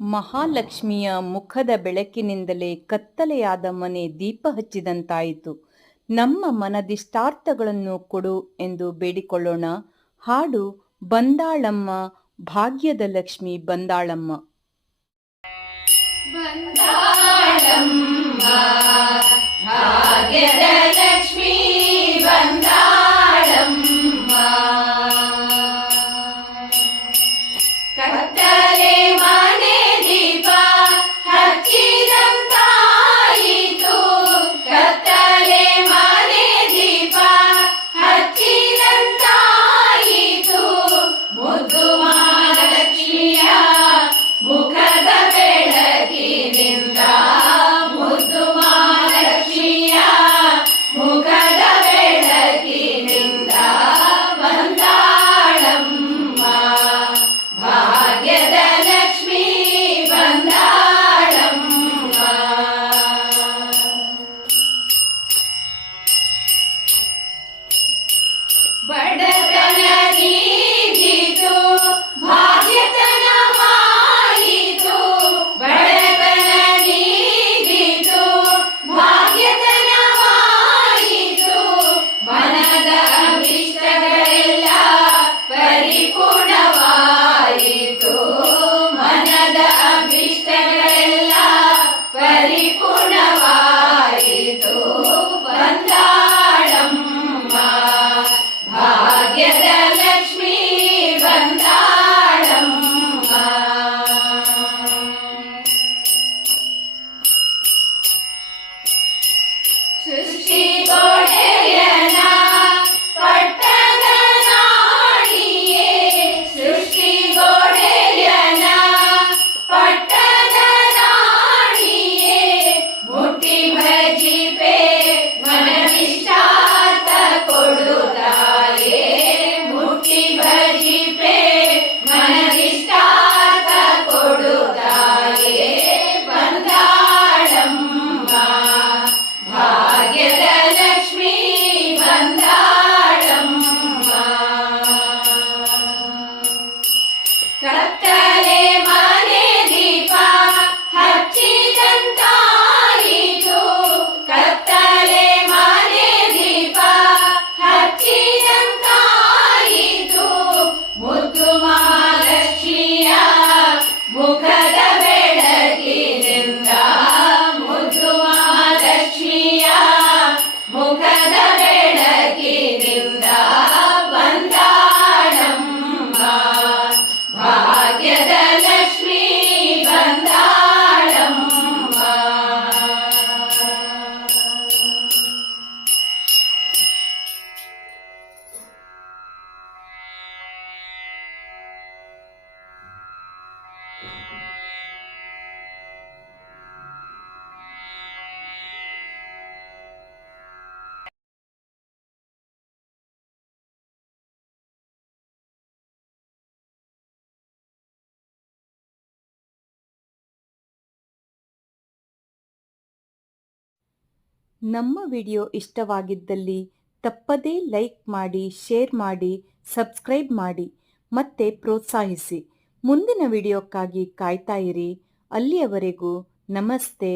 ಮಹಾಲಕ್ಷ್ಮಿಯ ಮುಖದ ಬೆಳಕಿನಿಂದಲೇ ಕತ್ತಲೆಯಾದ ಮನೆ ದೀಪ ಹಚ್ಚಿದಂತಾಯಿತು. ನಮ್ಮ ಮನದಿಷ್ಟಾರ್ಥಗಳನ್ನು ಕೊಡು ಎಂದು ಬೇಡಿಕೊಳ್ಳೋಣ. ಹಾಡು ಬಂದಾಳಮ್ಮ, ಭಾಗ್ಯದ ಲಕ್ಷ್ಮಿ ಬಂದಾಳಮ್ಮ. ಕತ್ತಲೆ ನಮ್ಮ ವಿಡಿಯೋ ಇಷ್ಟವಾಗಿದ್ದಲ್ಲಿ ತಪ್ಪದೇ ಲೈಕ್ ಮಾಡಿ ಶೇರ್ ಮಾಡಿ ಸಬ್ಸ್ಕ್ರೈಬ್ ಮಾಡಿ ಮತ್ತೆ ಪ್ರೋತ್ಸಾಹಿಸಿ. ಮುಂದಿನ ವಿಡಿಯೋಕ್ಕಾಗಿ ಕಾಯ್ತಾ ಇರಿ. ಅಲ್ಲಿಯವರೆಗೂ ನಮಸ್ತೆ.